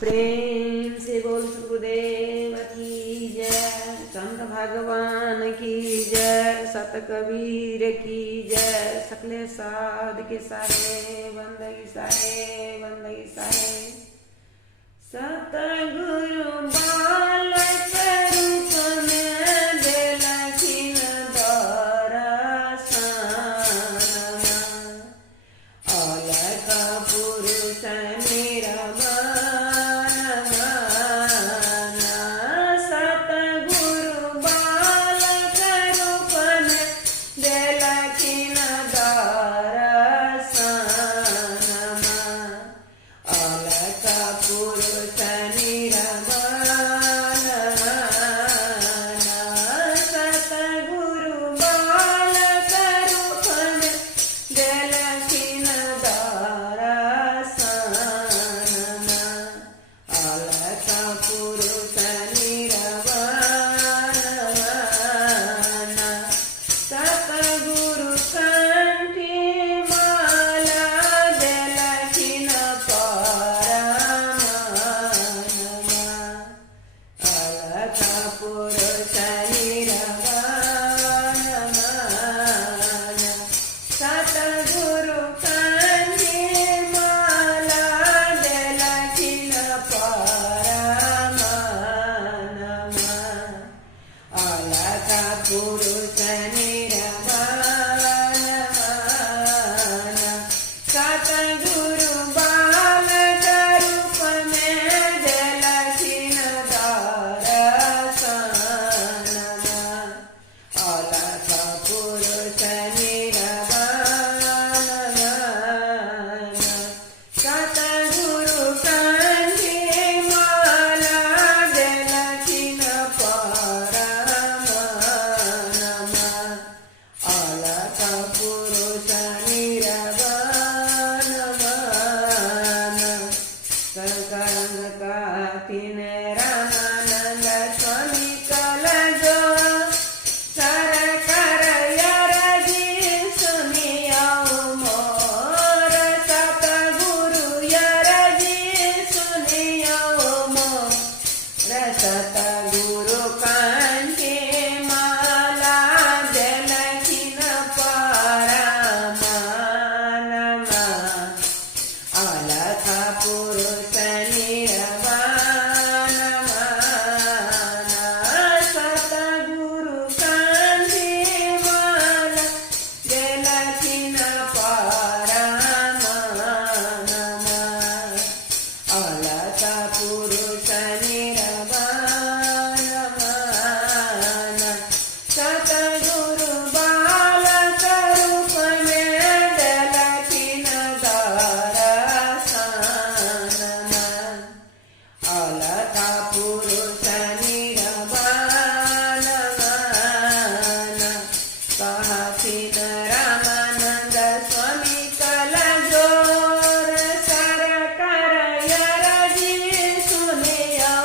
प्रेम से बोल गुरुदेव की जय, संत भगवान की जय, सत कबीर की जय, सकले साध के साहे बंदगी साहे सतगुरु बालक रूप में देलखिन दरसन, अलख पुरुष निरमन, सतगुरु बालक रूप में देलखिन दरसन, अलख पुरुष निरमन, सतगुरु बालक रूप में देलखिन दरसन, अलख पुरुष निरमन, सतगुरु कंठी माला देलखिन अलख पुरुष निरमन, सतगुरु कंठी माला देलखिन अलख पुरुष निरमन, सतगुरु बालक रूप में देलखिन दरसन, अलख पुरुष निरमन, सतगुरु कंठी माला देलखिन अलख पुरुष निरमन, सकरंग कातिन रामानंद स्वामी कलजो, सर कर यरजी सुनियो मोर, सतगुरु यरजी सुनियो मोर, सतगुरु कंठी माला देलखिन अलख पुरुष निरमन, सतगुरु कंठी माला देलखिन अलख पुरुष निरमन, सतगुरु बालक रूप में देलखिन दरसन, अलख पुरुष निरमन, कहथिन रामानंद स्वामी कलजोर, सर कर यरजी सुनियो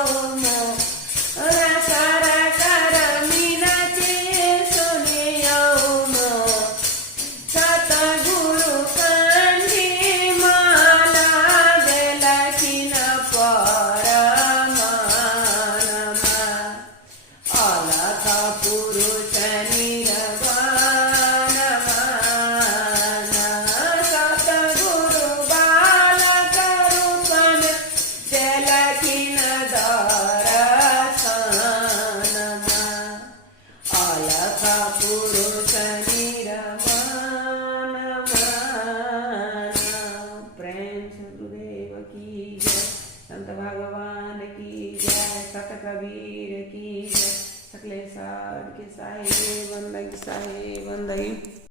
मोर, सर कर मीनती सुनियो मोर, सतगुरु कंठी माला देलखिन अलख पुरुष निरमन, सतगुरु बालक रूप में देलखिन दरसन, अलख पुरुष निरमन। प्रेम से गुरुदेव की जय, संत भगवान की जय, सत कबीर की जय, सकले साध के साहे बंदगी